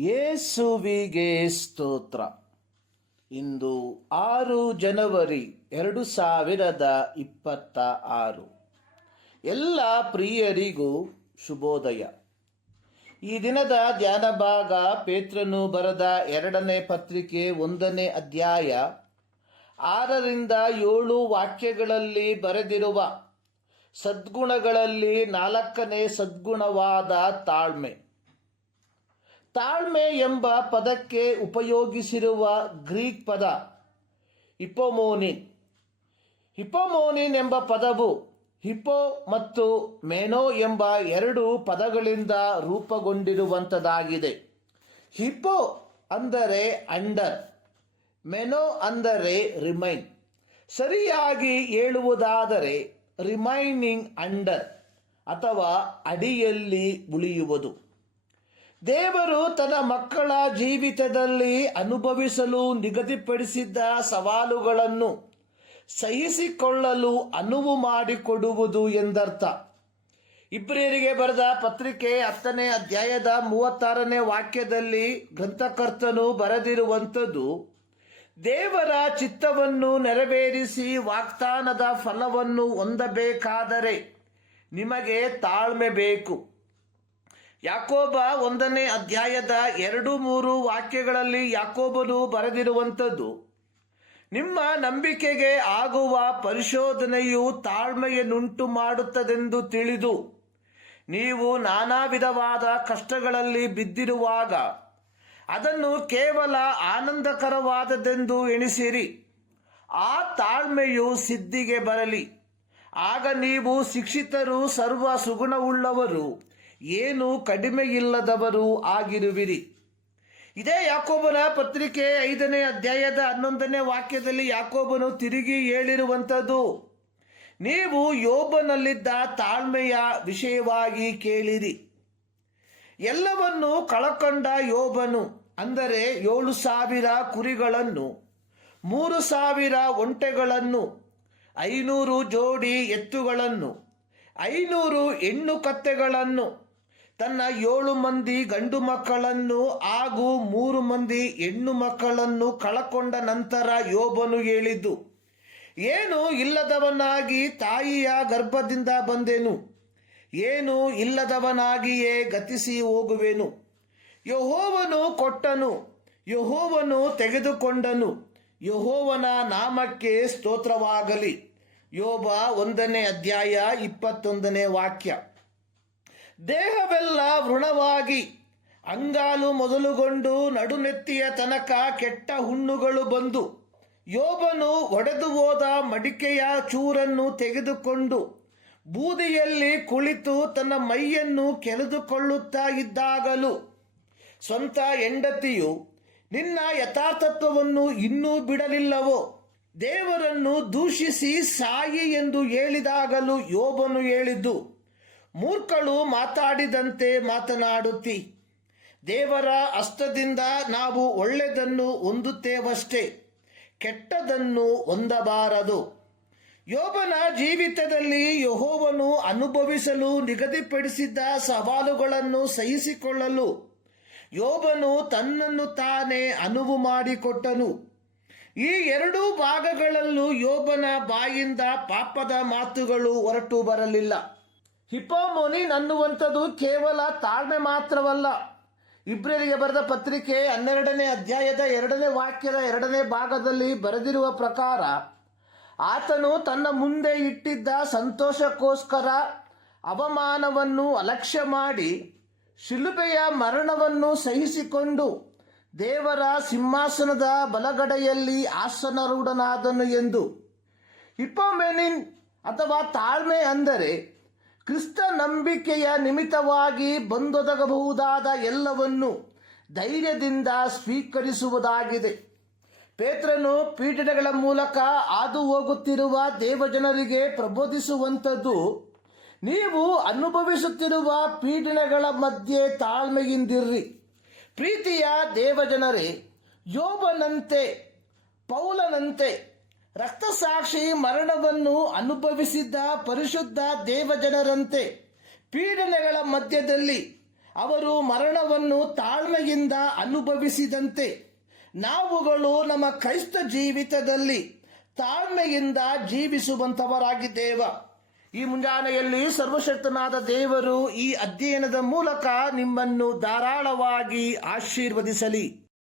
ಯೇಸುವಿಗೆ ಸ್ತೋತ್ರ. ಇಂದು ಆರು ಜನವರಿ ಎರಡು ಸಾವಿರದ ಇಪ್ಪತ್ತ ಆರು. ಎಲ್ಲ ಪ್ರಿಯರಿಗೂ ಶುಭೋದಯ. ಈ ದಿನದ ಧ್ಯಾನ ಭಾಗ ಪೇತ್ರನು ಬರೆದ ಎರಡನೇ ಪತ್ರಿಕೆ ಒಂದನೇ ಅಧ್ಯಾಯ ಆರರಿಂದ ಏಳು ವಾಕ್ಯಗಳಲ್ಲಿ ಬರೆದಿರುವ ಸದ್ಗುಣಗಳಲ್ಲಿ ನಾಲ್ಕನೇ ಸದ್ಗುಣವಾದ ತಾಳ್ಮೆ. ತಾಳ್ಮೆ ಎಂಬ ಪದಕ್ಕೆ ಉಪಯೋಗಿಸಿರುವ ಗ್ರೀಕ್ ಪದ ಹಿಪೋಮೋನಿನ್ ಹಿಪೋಮೋನಿನ್ ಎಂಬ ಪದವು ಹಿಪೋ ಮತ್ತು ಮೇನೋ ಎಂಬ ಎರಡು ಪದಗಳಿಂದ ರೂಪುಗೊಂಡಿರುವಂಥದ್ದಾಗಿದೆ ಹಿಪೋ ಅಂದರೆ ಅಂಡರ್, ಮೆನೋ ಅಂದರೆ ರಿಮೈನ್. ಸರಿಯಾಗಿ ಹೇಳುವುದಾದರೆ ರಿಮೈನಿಂಗ್ ಅಂಡರ್ ಅಥವಾ ಅಡಿಯಲ್ಲಿ ಉಳಿಯುವುದು. ದೇವರು ತನ್ನ ಮಕ್ಕಳ ಜೀವಿತದಲ್ಲಿ ಅನುಭವಿಸಲು ನಿಗದಿಪಡಿಸಿದ್ದ ಸವಾಲುಗಳನ್ನು ಸಹಿಸಿಕೊಳ್ಳಲು ಅನುವು ಮಾಡಿಕೊಡುವುದು ಎಂದರ್ಥ. ಇಬ್ರಿಯರಿಗೆ ಬರೆದ ಪತ್ರಿಕೆ ಹತ್ತನೇ ಅಧ್ಯಾಯದ ಮೂವತ್ತಾರನೇ ವಾಕ್ಯದಲ್ಲಿ ಗ್ರಂಥಕರ್ತನು ಬರೆದಿರುವಂಥದ್ದು, ದೇವರ ಚಿತ್ತವನ್ನು ನೆರವೇರಿಸಿ ವಾಗ್ದಾನದ ಫಲವನ್ನು ಹೊಂದಬೇಕಾದರೆ ನಿಮಗೆ ತಾಳ್ಮೆ ಬೇಕು. ಯಾಕೋಬ ಒಂದನೇ ಅಧ್ಯಾಯದ ಎರಡು ಮೂರು ವಾಕ್ಯಗಳಲ್ಲಿ ಯಾಕೋಬನು ಬರೆದಿರುವಂಥದ್ದು, ನಿಮ್ಮ ನಂಬಿಕೆಗೆ ಆಗುವ ಪರಿಶೋಧನೆಯು ತಾಳ್ಮೆಯನ್ನುಂಟು ಮಾಡುತ್ತದೆಂದು ತಿಳಿದು, ನೀವು ನಾನಾ ವಿಧವಾದ ಕಷ್ಟಗಳಲ್ಲಿ ಬಿದ್ದಿರುವಾಗ ಅದನ್ನು ಕೇವಲ ಆನಂದಕರವಾದದೆಂದು ಎಣಿಸಿರಿ. ಆ ತಾಳ್ಮೆಯು ಸಿದ್ಧಿಗೆ ಬರಲಿ. ಆಗ ನೀವು ಶಿಕ್ಷಿತರು, ಸರ್ವ ಸುಗುಣವುಳ್ಳವರು. ಏನು ಕಡಿಮೆ ಇಲ್ಲದವರು ಆಗಿರುವಿರಿ. ಇದೇ ಯಾಕೋಬನ ಪತ್ರಿಕೆ ಐದನೇ ಅಧ್ಯಾಯದ ಹನ್ನೊಂದನೇ ವಾಕ್ಯದಲ್ಲಿ ಯಾಕೋಬನು ತಿರುಗಿ ಹೇಳಿರುವಂಥದ್ದು, ನೀವು ಯೋಬನಲ್ಲಿದ್ದ ತಾಳ್ಮೆಯ ವಿಷಯವಾಗಿ ಕೇಳಿರಿ. ಎಲ್ಲವನ್ನು ಕಳಕೊಂಡ ಯೋಬನು, ಅಂದರೆ ಏಳು ಸಾವಿರ ಕುರಿಗಳನ್ನು, ಮೂರು ಸಾವಿರ ಒಂಟೆಗಳನ್ನು, ಐನೂರು ಜೋಡಿ ಎತ್ತುಗಳನ್ನು, ಐನೂರು ಹೆಣ್ಣು ಕತ್ತೆಗಳನ್ನು ತನ್ನ ಏಳು ಮಂದಿ ಗಂಡು ಮಕ್ಕಳನ್ನು ಹಾಗೂ ಮೂರು ಮಂದಿ ಹೆಣ್ಣು ಮಕ್ಕಳನ್ನು ಕಳಕೊಂಡ ನಂತರ ಯೋಬನು ಹೇಳಿದ್ದು, ಏನು ಇಲ್ಲದವನಾಗಿ ತಾಯಿಯ ಗರ್ಭದಿಂದ ಬಂದೆನು? ಏನು ಇಲ್ಲದವನಾಗಿಯೇ ಗತಿಸಿ ಹೋಗುವೆನು? ಯಹೋವನು ಕೊಟ್ಟನು, ಯಹೋವನು ತೆಗೆದುಕೊಂಡನು, ಯಹೋವನ ನಾಮಕ್ಕೆ ಸ್ತೋತ್ರವಾಗಲಿ. ಯೋಬ ಒಂದನೇ ಅಧ್ಯಾಯ ಇಪ್ಪತ್ತೊಂದನೇ ವಾಕ್ಯ. ದೇಹವೆಲ್ಲ ವೃಣವಾಗಿ ಅಂಗಾಲು ಮೊದಲುಗೊಂಡು ನಡುನೆತ್ತಿಯ ತನಕ ಕೆಟ್ಟ ಹುಣ್ಣುಗಳು ಬಂದು ಯೋಬನು ಒಡೆದು ಹೋದ ಮಡಿಕೆಯ ಚೂರನ್ನು ತೆಗೆದುಕೊಂಡು ಬೂದಿಯಲ್ಲಿ ಕುಳಿತು ತನ್ನ ಮೈಯನ್ನು ಕೆಳೆದುಕೊಳ್ಳುತ್ತಾ ಇದ್ದಾಗಲೂ ಸ್ವಂತ ಹೆಂಡತಿಯು ನಿನ್ನ ಯಥಾರ್ಥತ್ವವನ್ನು ಇನ್ನೂ ಬಿಡಲಿಲ್ಲವೋ? ದೇವರನ್ನು ದೂಷಿಸಿ ಸಾಯಿ ಎಂದು ಹೇಳಿದಾಗಲೂ ಯೋಬನು ಹೇಳಿದ್ದು ಮೂರ್ಖಳು ಮಾತಾಡಿದಂತೆ ಮಾತನಾಡುತ್ತಿ. ದೇವರ ಹಸ್ತದಿಂದ ನಾವು ಒಳ್ಳೆಯದನ್ನು ಹೊಂದುತ್ತೇವಷ್ಟೇ, ಕೆಟ್ಟದನ್ನು ಹೊಂದಬಾರದು. ಯೋಬನ ಜೀವಿತದಲ್ಲಿ ಯಹೋವನು ಅನುಭವಿಸಲು ನಿಗದಿಪಡಿಸಿದ್ದ ಸವಾಲುಗಳನ್ನು ಸಹಿಸಿಕೊಳ್ಳಲು ಯೋಬನು ತನ್ನನ್ನು ತಾನೇ ಅನುವು ಮಾಡಿಕೊಟ್ಟನು. ಈ ಎರಡೂ ಭಾಗಗಳಲ್ಲೂ ಯೋಬನ ಬಾಯಿಂದ ಪಾಪದ ಮಾತುಗಳು ಹೊರಟು ಬರಲಿಲ್ಲ. ಹಿಪೋಮೋನಿನ್ ಅನ್ನುವಂಥದ್ದು ಕೇವಲ ತಾಳ್ಮೆ ಮಾತ್ರವಲ್ಲ. ಇಬ್ರಿಯರಿಗೆ ಬರೆದ ಪತ್ರಿಕೆ ಹನ್ನೆರಡನೇ ಅಧ್ಯಾಯದ ಎರಡನೇ ವಾಕ್ಯದ ಎರಡನೇ ಭಾಗದಲ್ಲಿ ಬರೆದಿರುವ ಪ್ರಕಾರ, ಆತನು ತನ್ನ ಮುಂದೆ ಇಟ್ಟಿದ್ದ ಸಂತೋಷಕ್ಕೋಸ್ಕರ ಅವಮಾನವನ್ನು ಅಲಕ್ಷ್ಯ ಮಾಡಿ ಶಿಲುಬೆಯ ಮರಣವನ್ನು ಸಹಿಸಿಕೊಂಡು ದೇವರ ಸಿಂಹಾಸನದ ಬಲಗಡೆಯಲ್ಲಿ ಆಸನರೂಢನಾದನು ಎಂದು. ಹಿಪೋಮೆನಿನ್ ಅಥವಾ ತಾಳ್ಮೆ ಅಂದರೆ ಕ್ರಿಸ್ತ ನಂಬಿಕೆಯ ನಿಮಿತ್ತವಾಗಿ ಬಂದೊದಗಬಹುದಾದ ಎಲ್ಲವನ್ನು ಧೈರ್ಯದಿಂದ ಸ್ವೀಕರಿಸುವುದಾಗಿದೆ. ಪೇತ್ರನು ಪೀಠಗಳ ಮೂಲಕ ಹಾದು ಹೋಗುತ್ತಿರುವ ದೇವಜನರಿಗೆ ಪ್ರಬೋಧಿಸುವಂಥದ್ದು, ನೀವು ಅನುಭವಿಸುತ್ತಿರುವ ಪೀಡನೆಗಳ ಮಧ್ಯೆ ತಾಳ್ಮೆಯಿಂದಿರ್ರಿ. ಪ್ರೀತಿಯ ದೇವಜನರೇ, ಯೋಬನಂತೆ, ಪೌಲನಂತೆ ರಕ್ತಸಾಕ್ಷಿ ಮರಣವನ್ನು ಅನುಭವಿಸಿದ್ದ ಪರಿಶುದ್ಧ ದೇವಜನರಂತೆ ಪೀಡನೆಗಳ ಮಧ್ಯದಲ್ಲಿ ಅವರು ಮರಣವನ್ನು ತಾಳ್ಮೆಯಿಂದ ಅನುಭವಿಸಿದಂತೆ ನಾವುಗಳು ನಮ್ಮ ಕ್ರೈಸ್ತ ಜೀವಿತದಲ್ಲಿ ತಾಳ್ಮೆಯಿಂದ ಜೀವಿಸುವಂತವರಾಗಿದ್ದೇವ ಈ ಮುಂಜಾನೆಯಲ್ಲಿ ಸರ್ವಶಕ್ತನಾದ ದೇವರು ಈ ಅಧ್ಯಯನದ ಮೂಲಕ ನಿಮ್ಮನ್ನು ಧಾರಾಳವಾಗಿ ಆಶೀರ್ವದಿಸಲಿ.